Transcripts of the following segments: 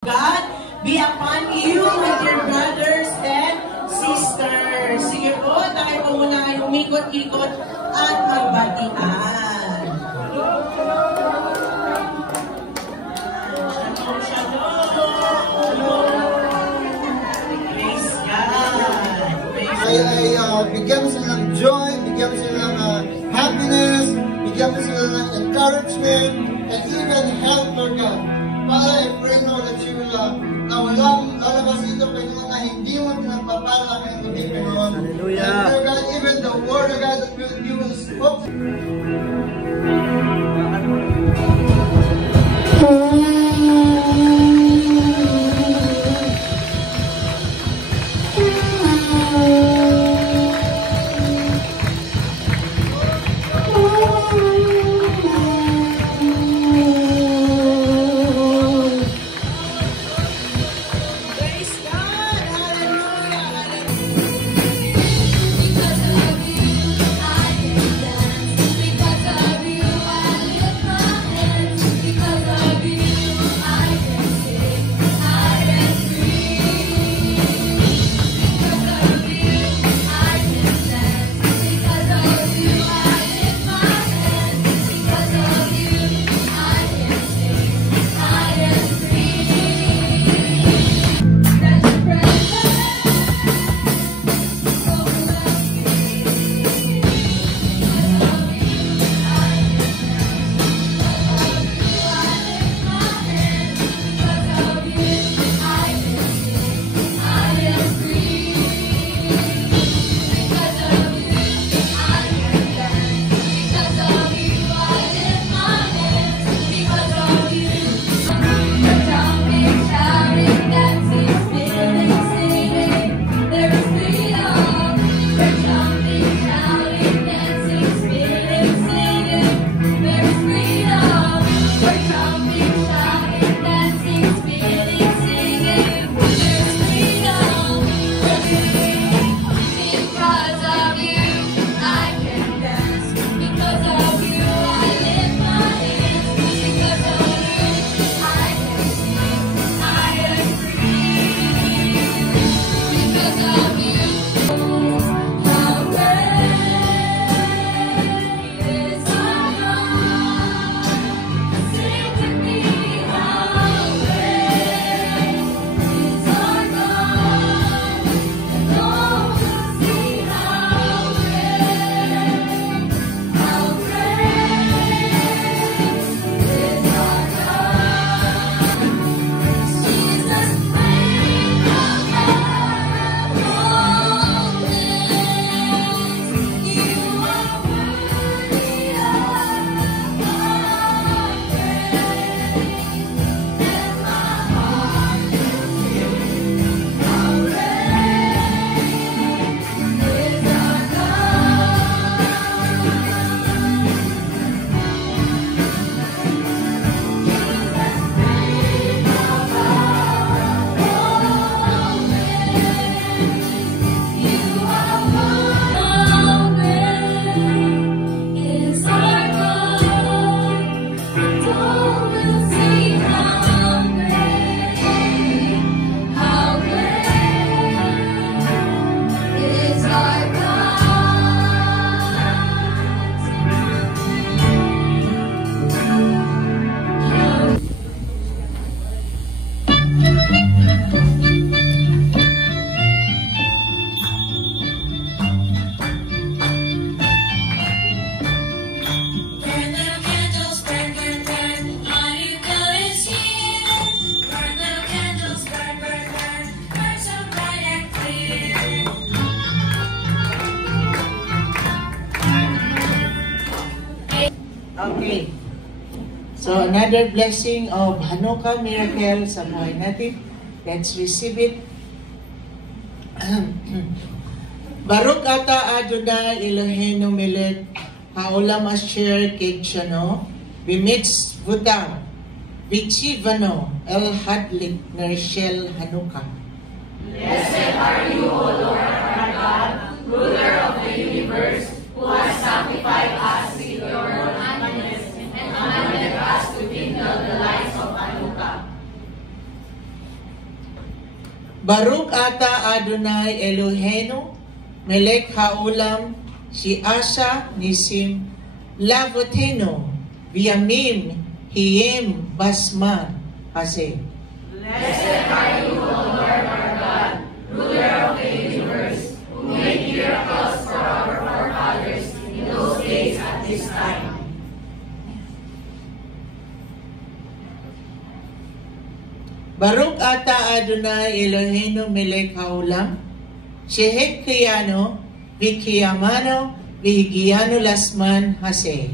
God be upon you and your brothers and sisters. Sige po, tayo po muna ay umikot-ikot at magbatian. Shalom, shalom. Praise God. Bigyan mo sila ng joy, bigyan mo sila ng happiness, bigyan mo sila ng encouragement, and even help, Lord God. Father, I pray, Lord, that you will, na walang lalabas dito, Panginoon, na hindi mo pinagpapala ng gabi, Panginoon. Hallelujah. And, Lord God, even the word of God that you will spoke. Okay. So, another blessing of Hanukkah miracle sa buhay natin. Let's receive it. Baruch ata Adonai Eloheinu melech haolam asher kitshano b'mitz vutam v'chivano el hadlik nershel Hanukkah. Blessed are you, O Lord our God, ruler of the universe, who has sanctified us with your commandments and commanded us to kindle the lights of Hanukkah. Baruch ata Adonai Eloheinu, melech haolam, she'asha nisim lavotenu, v'yamim hiyem basman hase. Blessed are you, O Lord our God, ruler of the universe, who made miracles for our forefathers in those days at this time. Baruch ata Adonai Eloheinu melech haolam, shehekiyano, v'kiyamano, v'higiyano lasman hase.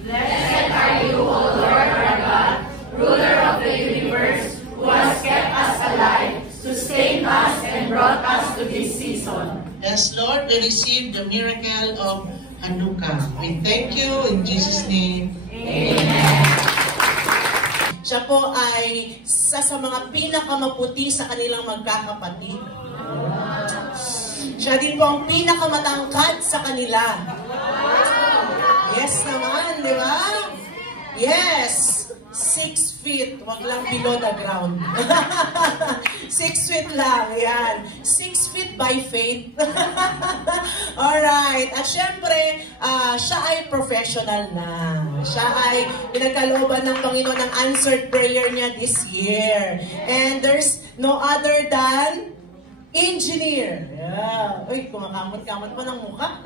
Blessed are you, O Lord our God, ruler of the universe, who has kept us alive, sustained us, and brought us to this season. Yes, Lord, we receive the miracle of Hanukkah. We thank you in Jesus' name. Amen. Siya po ay isa sa mga pinakamaputi sa kanilang magkakapatid. Siya din po ang pinakamatangkad sa kanila. Yes naman, di ba? Yes! 6 feet, wag lang below the ground. 6 feet lang, yan. 6 feet by faith. Alright, at syempre, siya ay professional na. Siya ay pinagkalooban ng Panginoon ng answered prayer niya this year. And there's no other than engineer. Yeah. Uy, kumakamot-kamot pa ng mukha.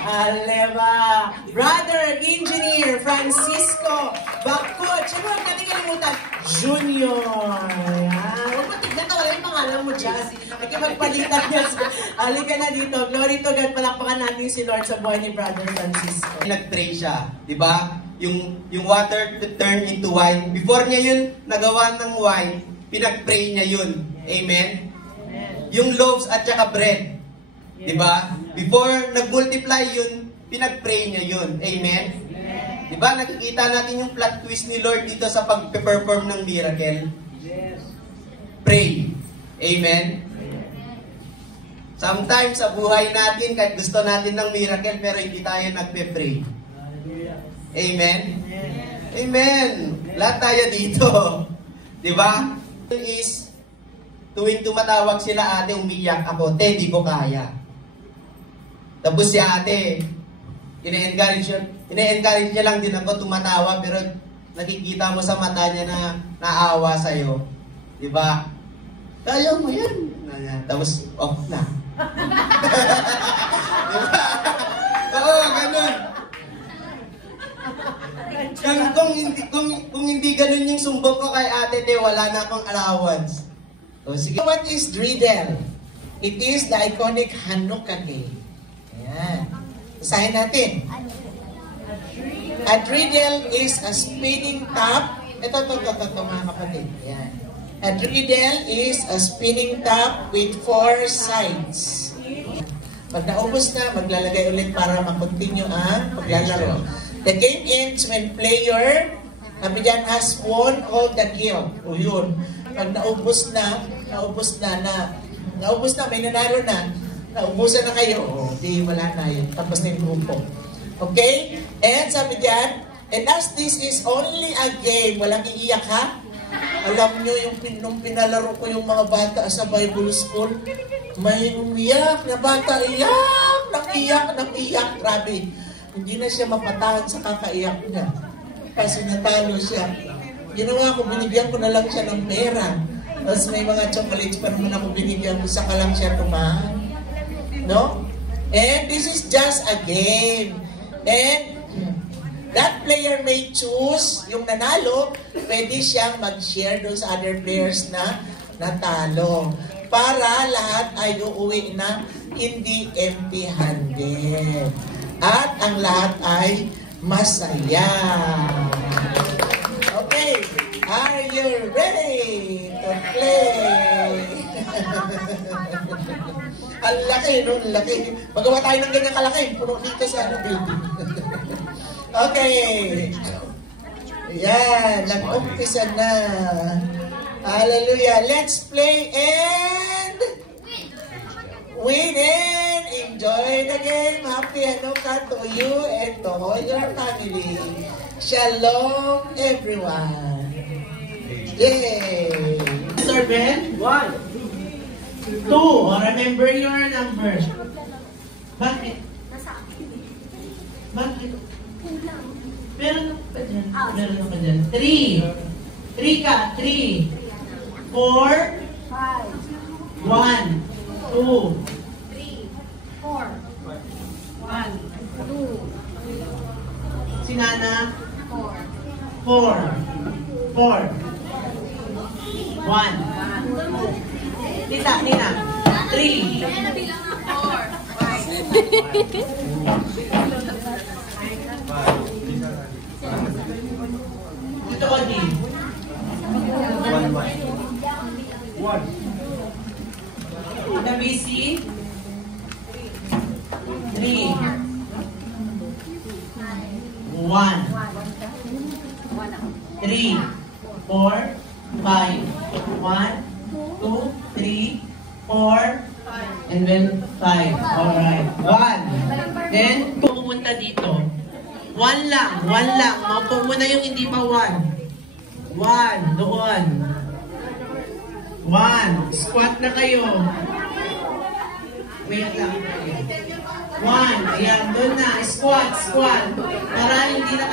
Aleba. Brother Engineer Francisco Bacot. Siyempre, huwag natin kalimutan. Junior. Ayan. Huwag mo tignan na wala yung pangalan mo dyan. Nagkipagpalitan niya. Halika na dito. Glory to God. Palakpakan natin si Lord sa buhay ni Brother Francisco. Nag-pray siya, di ba? Yung water to turn into wine. Before niya yun nagawa ng wine, pinag-pray niya yun. Amen? Yung loaves at saka bread. Diba? Before nag-multiply yun, pinag-pray niya yun. Amen? Diba? Nakikita natin yung plot twist ni Lord dito sa pag-perform ng miracle. Pray. Amen? Sometimes sa buhay natin, kahit gusto natin ng miracle, pero hindi tayo nagpe-pray. Amen? Amen. Lahat tayo dito. Diba? Is tuwing tumatawag sila ate, umiyak ako, te, di ko kaya. Tapos si ate, ina-encourage niya lang din ako tumatawa, pero nakikita mo sa mata niya na naawa sa'yo. Diba? Kaya mo yan. Tapos, off na. Diba? Oo, ganun. Kung hindi ganun yung sumbok ko kay ate, te, wala na akong allowance. So, sige. What is dreidel? It is the iconic Hanukkah cake. Ayan. Basahin natin. A dreidel is a spinning top. Ito mga kapatid. Ayan. A dreidel is a spinning top with 4 sides. Pag naubos na, maglalagay ulit para makontinue ang paglalaro. The game ends when player has won all the game. O yun. Pag naubos na, may nanalo na, naubusan na kayo, di wala na yun. Tapos na yung grupo. Okay? And sabi dyan, and as this is only a game, walang iiyak ha? Alam nyo, nung pinalaro ko yung mga bata sa Bible School, may umiyak na bata, iyak, grabe. Hindi na siya mapatahan sa kakaiyak niya. Kasi natalo siya. Ginawa ko, binigyan ko na lang siya ng pera. Tapos may mga chocolates pa naman ako binigyan ko, saka lang siya tumahan. No? And this is just a game. And that player may choose, yung nanalo, pwede siyang mag-share doon sa other players na natalo. Para lahat ay uuwi na hindi empty-handed. At ang lahat ay masaya. Okay, are you ready to play? Ang laki, no? Ang laki. Magawa tayo ng ganyan kalaki. Puno dito sa building. Okay. Yan, nag-umpisa na. Hallelujah. Let's play and win and enjoy the game. Happy Hanukkah to you and to all your family. Shalom, everyone. Yay! Mr. Ben? 1, 2. Oh, remember your numbers. Bakit? Bakit? Meron ako pa dyan. Meron ako pa dyan. 3. 3 ka. 3. 4. 1. 2. 3, 4, 1, 2, Si Nana. 4, 4. 4. 1. Tita, Nina. 3. Kaya nabilang ng 4, 5. Dito ko din. 1. The BC. 3. 1. 3. 4. 5. 1. 2. 3. 4. And then 5. Alright. 1. Then, pumunta dito. 1 lang. 1 lang. Maupo mo na yung hindi pa 1. 1. Doon. 1. Squat na kayo. Wait lang. 1. Ayan. Doon na. Squat. Squat. Para hindi na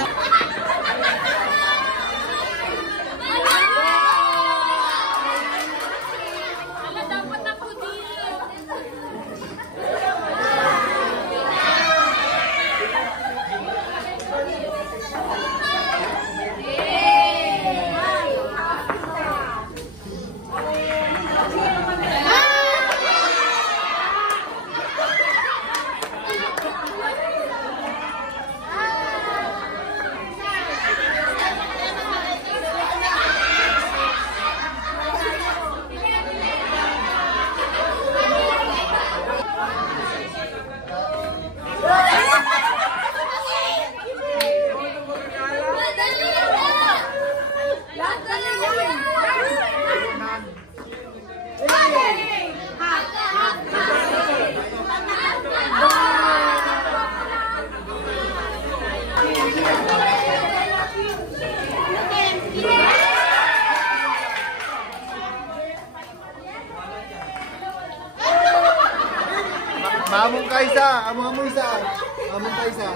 Among kaisa, among isa. Among kaisa.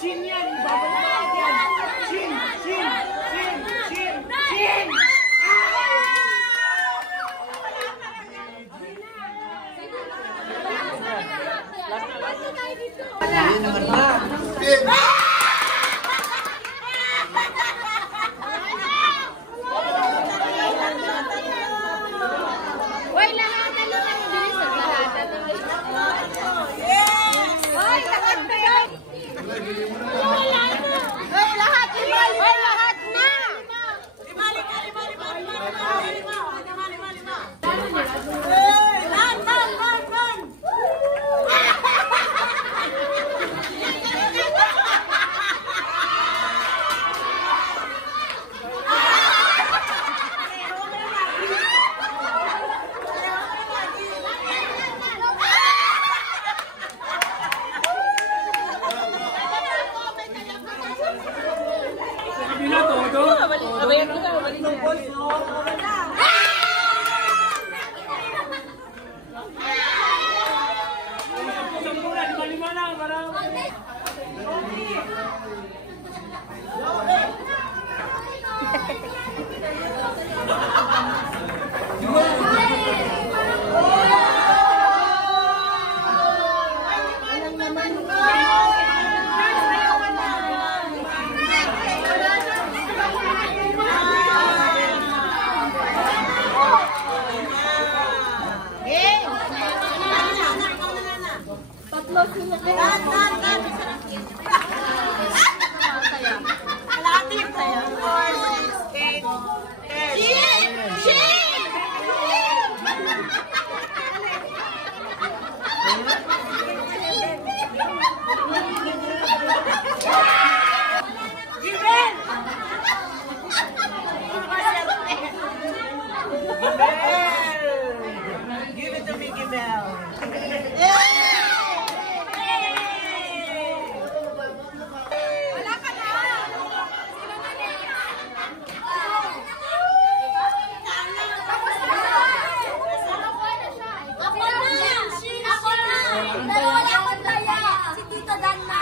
Shin yan! Babalik yan! Shin! Shin! Shin! Shin! Shin! Ayun naman ba? Hoy, lahatan na lang. Bilis na lahatan na lang. Hoy, lahat na yan. Hoy, lahat. Hoy, lahat na. Give it to me, Gibel. Wala ka na. Sino na niya? Ako na. Pero wala akong daya. Si Tito Dan na.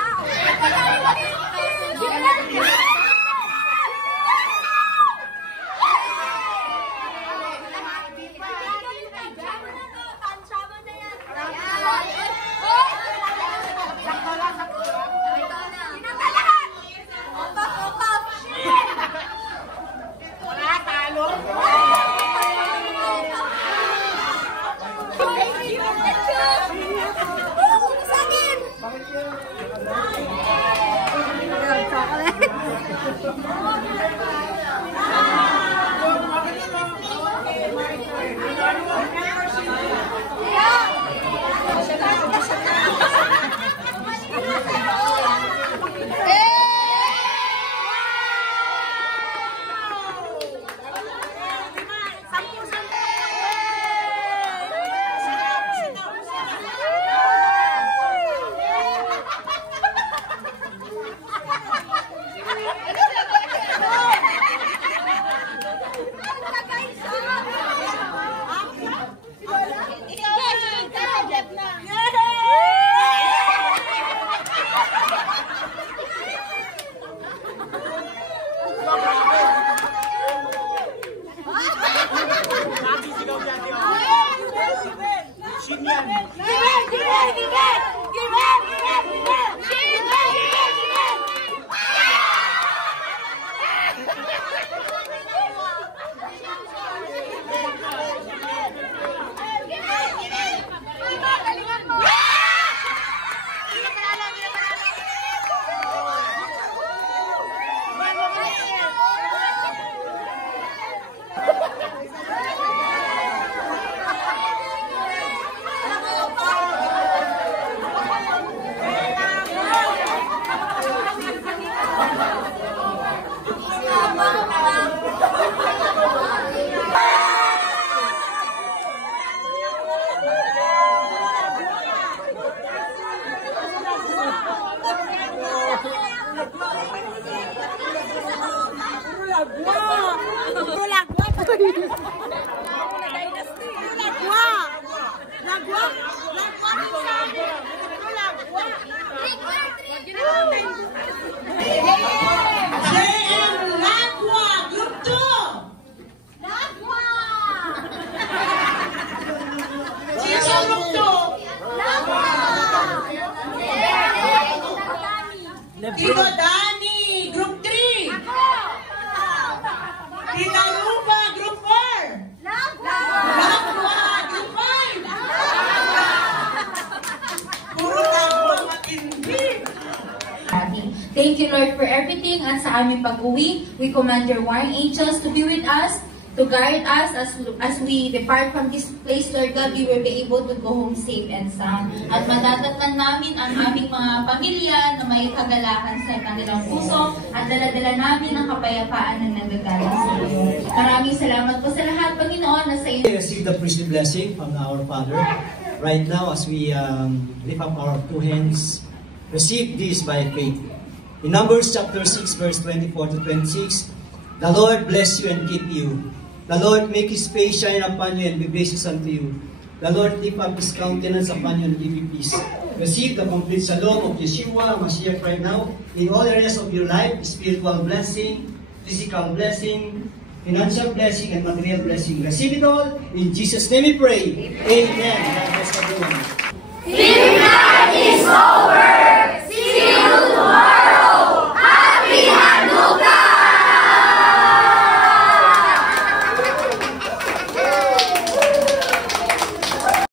Tito Danny, Group 3. Tita Ruba, Group 4. Lakwa, Group 5. Puro tago matindi. Thank you, Lord, for everything. At sa aming pag-uwi, we command your warring angels to be with us, to guide us as we depart from this place, Lord God. We will be able to go home safe and sound. At madadatnan namin ang aming mga pamilya na may kagalahan sa kanilang puso at daladala namin ang kapayapaan ng nagagalang sa iyo. Maraming salamat po sa lahat, Panginoon, na sa iyo. We receive the priestly blessing from our Father. Right now, as we lift up our two hands, receive this by faith. In Numbers chapter 6, verse 24 to 26, the Lord bless you and keep you. The Lord make His face shine upon you and be gracious unto you. The Lord lift up His countenance upon you and give you peace. Receive the complete shalom of Yeshua Mashiach right now in all areas of your life, spiritual blessing, physical blessing, financial blessing, and material blessing. Receive it all. In Jesus' name we pray. Amen. God bless everyone.